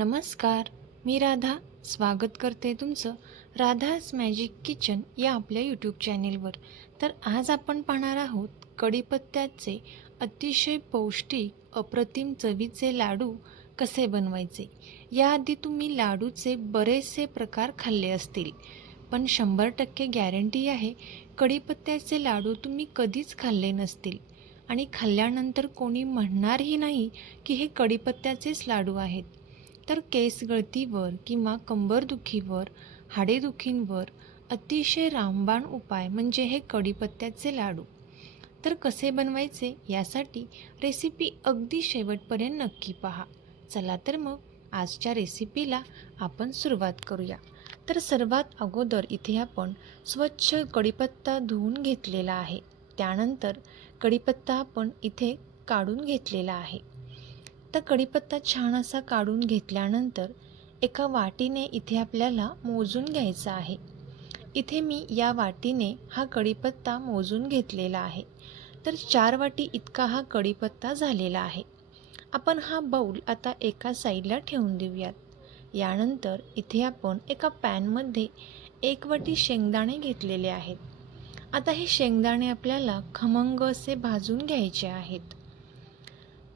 नमस्कार मी राधा. स्वागत करते तुमचं राधाज मॅजिक किचन या आपल्या यूट्यूब चॅनेलवर तर आज आपण पाहणार आहोत कढीपत्त्याचे अतिशय पौष्टिक अप्रतिम चवीचे लाडू कसे बनवायचे? याआधी तुम्ही लाडूचे बरेचसे प्रकार खाल्ले असतील पण शंभर टक्के गॅरंटी आहे कढीपत्त्याचे लाडू तुम्ही कधीच खाल्ले नसतील. आणि खाल्ल्यानंतर कोणी म्हणणारही नाही की हे कढीपत्त्याचेच लाडू आहेत. तर केस गळतीवर किंवा कंबरदुखीवर हाडेदुखींवर अतिशय रामबाण उपाय म्हणजे हे कढीपत्त्याचे लाडू. तर कसे बनवायचे यासाठी रेसिपी अगदी शेवटपर्यंत नक्की पहा. चला तर मग आजच्या रेसिपीला आपण सुरुवात करूया. तर सर्वात अगोदर इथे आपण स्वच्छ कढीपत्ता धुवून घेतलेला आहे. त्यानंतर कढीपत्ता आपण इथे काढून घेतलेला आहे. तर कढीपत्ता छान असा काढून घेतल्यानंतर एका वाटीने इथे आपल्याला मोजून घ्यायचा आहे. इथे मी या वाटीने हा कढीपत्ता मोजून घेतलेला आहे. तर चार वाटी इतका हा कढीपत्ता झालेला आहे. आपण हा बाऊल आता एका साईडला ठेवून देऊयात. यानंतर इथे आपण एका पॅनमध्ये एक वाटी शेंगदाणे घेतलेले आहेत. आता हे शेंगदाणे आपल्याला खमंग असे भाजून घ्यायचे आहेत.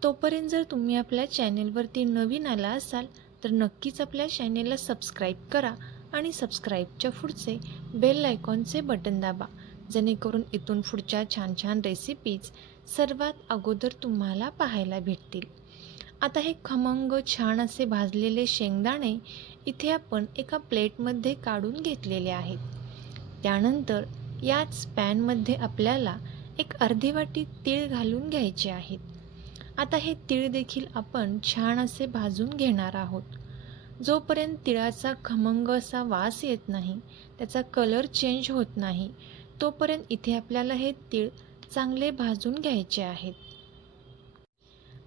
तोपर्यंत जर तुम्ही आपल्या चॅनेलवरती नवीन आला असाल तर नक्कीच आपल्या चॅनेलला सबस्क्राईब करा आणि सबस्क्राईबच्या पुढचे बेल आयकॉनचे बटन दाबा जेणेकरून इथून पुढच्या छान छान रेसिपीज सर्वात अगोदर तुम्हाला पाहायला भेटतील. आता हे खमंग छान असे भाजलेले शेंगदाणे इथे आपण एका प्लेटमध्ये काढून घेतलेले आहेत. त्यानंतर याच पॅनमध्ये आपल्याला एक अर्धी वाटी तीळ घालून घ्यायचे आहेत. आता हे तीळ देखील आपण छान असे भाजून घेणार आहोत. जोपर्यंत तिळाचा खमंग असा वास येत नाही त्याचा कलर चेंज होत नाही तोपर्यंत इथे आपल्याला हे तीळ चांगले भाजून घ्यायचे आहेत.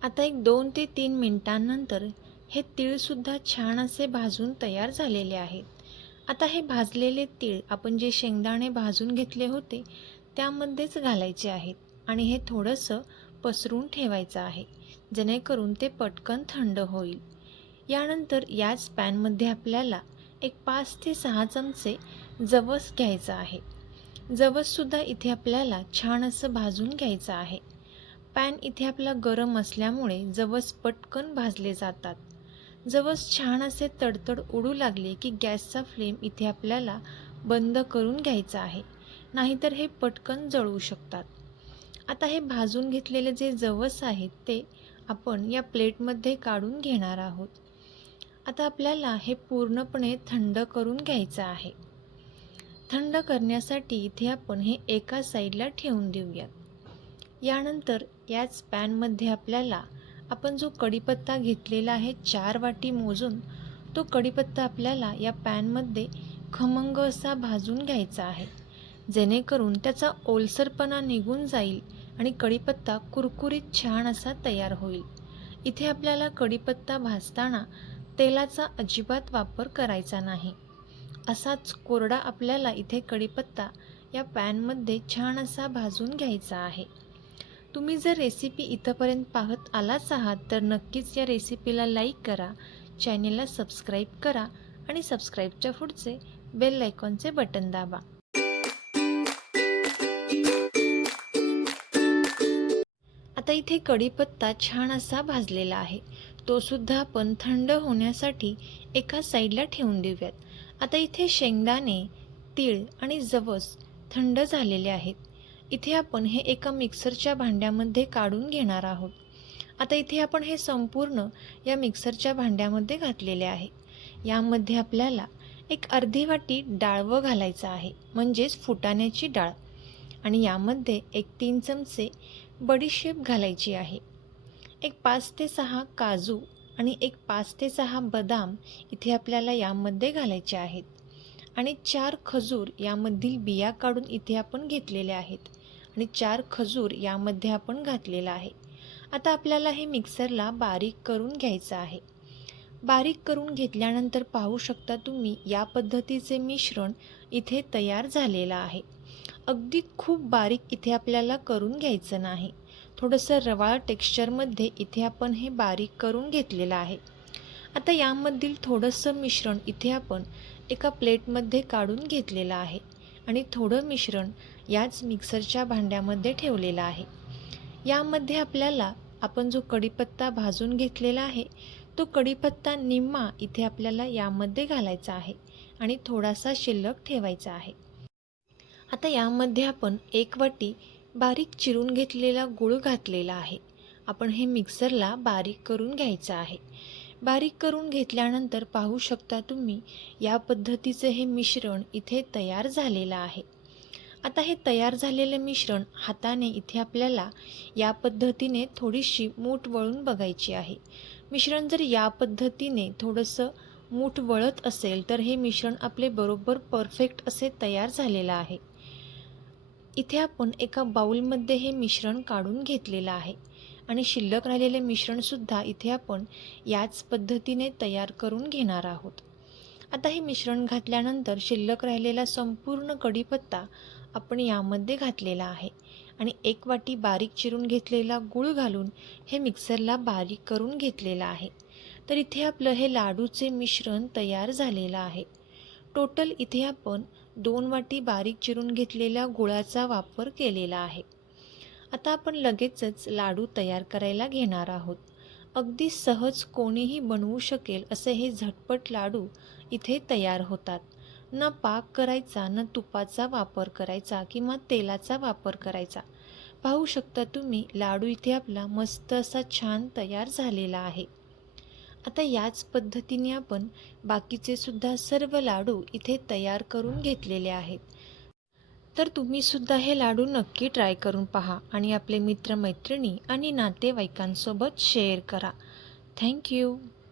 आता एक दोन ते तीन मिनटांनंतर हे तीळसुद्धा छान असे भाजून तयार झालेले आहेत. आता हे भाजलेले तीळ आपण जे शेंगदाणे भाजून घेतले होते त्यामध्येच घालायचे आहेत आणि हे थोडंसं पसरून ठेवायचं आहे जेणेकरून ते पटकन थंड होईल. यानंतर याच पॅनमध्ये आपल्याला एक पाच ते सहा चमचे जवस घ्यायचं आहे. जवससुद्धा इथे आपल्याला छान असं भाजून घ्यायचं आहे. पॅन इथे आपला गरम असल्यामुळे जवस पटकन भाजले जातात. जवस छान असे तडतड उडू लागले की गॅसचा फ्लेम इथे आपल्याला बंद करून घ्यायचा आहे नाहीतर हे पटकन जळू शकतात. आता हे भाजून घेतलेले जे जवस आहेत ते आपण या प्लेटमध्ये काढून घेणार आहोत. आता आपल्याला हे पूर्णपणे थंड करून घ्यायचं आहे. थंड करण्यासाठी इथे आपण हे एका साईडला ठेवून देऊयात. यानंतर याच पॅनमध्ये आपल्याला आपण जो कढीपत्ता घेतलेला आहे चार वाटी मोजून तो कढीपत्ता आपल्याला या पॅनमध्ये खमंग असा भाजून घ्यायचा आहे. जेणेकरून त्याचा ओलसरपणा निघून जाईल आणि कढीपत्ता कुरकुरीत छान असा तयार होईल. इथे आपल्याला कढीपत्ता भाजताना तेलाचा अजिबात वापर करायचा नाही. असाच कोरडा आपल्याला इथे कढीपत्ता या पॅनमध्ये छान असा भाजून घ्यायचा आहे. तुम्ही जर रेसिपी इथंपर्यंत पाहत आलाच आहात तर नक्कीच या रेसिपीला लाईक करा चॅनेलला सबस्क्राईब करा आणि सबस्क्राईबच्या पुढचे बेल आयकॉनचे बटन दाबा. आता इथे कढीपत्ता छान असा भाजलेला आहे. तो सुद्धा आपण थंड होण्यासाठी एका साईडला ठेवून देऊयात. आता इथे शेंगदाणे तीळ आणि जवस थंड झालेले आहेत. इथे आपण हे एका मिक्सरच्या भांड्यामध्ये काढून घेणार आहोत. आता इथे आपण हे संपूर्ण या मिक्सरच्या भांड्यामध्ये घातलेले आहे. यामध्ये आपल्याला एक अर्धी वाटी डाळवं घालायचं आहे म्हणजेच फुटाण्याची डाळ. आणि यामध्ये एक तीन चमचे बडीशेप घालायची आहे. एक पाच ते सहा काजू आणि एक पाच ते सहा बदाम इथे आपल्याला यामध्ये घालायचे आहेत. आणि चार खजूर यामधील बिया काढून इथे आपण घेतलेले आहेत. आणि चार खजूर यामध्ये आपण घातलेला आहे. आता आपल्याला हे मिक्सरला बारीक करून घ्यायचं आहे. बारीक करून घेतल्यानंतर पाहू शकता तुम्ही या पद्धतीचे मिश्रण इथे तयार झालेलं आहे. अगदी खूप बारीक इथे आपल्याला करून घ्यायचं नाही. थोडंसं रवाळ टेक्स्चरमध्ये इथे आपण हे बारीक करून घेतलेलं आहे. आता यामधील थोडंसं मिश्रण इथे आपण एका प्लेटमध्ये काढून घेतलेलं आहे आणि थोडं मिश्रण याच मिक्सरच्या भांड्यामध्ये ठेवलेलं आहे. यामध्ये आपल्याला आपण जो कढीपत्ता भाजून घेतलेला आहे तो कढीपत्ता निम्मा इथे आपल्याला यामध्ये घालायचा आहे आणि थोडासा शिल्लक ठेवायचा आहे. आता यामध्ये आपण एक वाटी बारीक चिरून घेतलेला गूळ घातलेला आहे. आपण हे मिक्सरला बारीक करून घ्यायचं आहे. बारीक करून घेतल्यानंतर पाहू शकता तुम्ही या पद्धतीचं हे मिश्रण इथे तयार झालेलं आहे. आता हे तयार झालेलं मिश्रण हाताने इथे आपल्याला या पद्धतीने थोडीशी मूठ वळून बघायची आहे. मिश्रण जर या पद्धतीने थोडंसं मूठ वळत असेल तर हे मिश्रण आपले बरोबर परफेक्ट असे तयार झालेलं आहे. इथे आपण एका बाऊलमध्ये हे मिश्रण काढून घेतलेलं आहे. आणि शिल्लक राहिलेले मिश्रणसुद्धा इथे आपण याच पद्धतीने तयार करून घेणार आहोत. आता हे मिश्रण घातल्यानंतर शिल्लक राहिलेला संपूर्ण कढीपत्ता आपण यामध्ये घातलेला आहे. आणि एक वाटी बारीक चिरून घेतलेला गूळ घालून हे मिक्सरला बारीक करून घेतलेलं आहे. तर इथे आपलं हे लाडूचे मिश्रण तयार झालेलं आहे. टोटल इथे आपण दोन वाटी बारीक चिरून घेतलेल्या गुळाचा वापर केलेला आहे. आता आपण लगेचच लाडू तयार करायला घेणार आहोत. अगदी सहज कोणीही बनवू शकेल असे हे झटपट लाडू इथे तयार होतात. न पाक करायचा न तुपाचा वापर करायचा किंवा तेलाचा वापर करायचा. पाहू शकता तुम्ही लाडू इथे आपला मस्त असा छान तयार झालेला आहे. आता याच पद्धतीने आपण बाकीचे सुद्धा सर्व लाडू इथे तयार करून घेतलेले आहेत. तर तुम्ही सुद्धा हे लाडू नक्की ट्राय करून पहा आणि आपले मित्रमैत्रिणी आणि नातेवाईकांसोबत शेअर करा. थँक्यू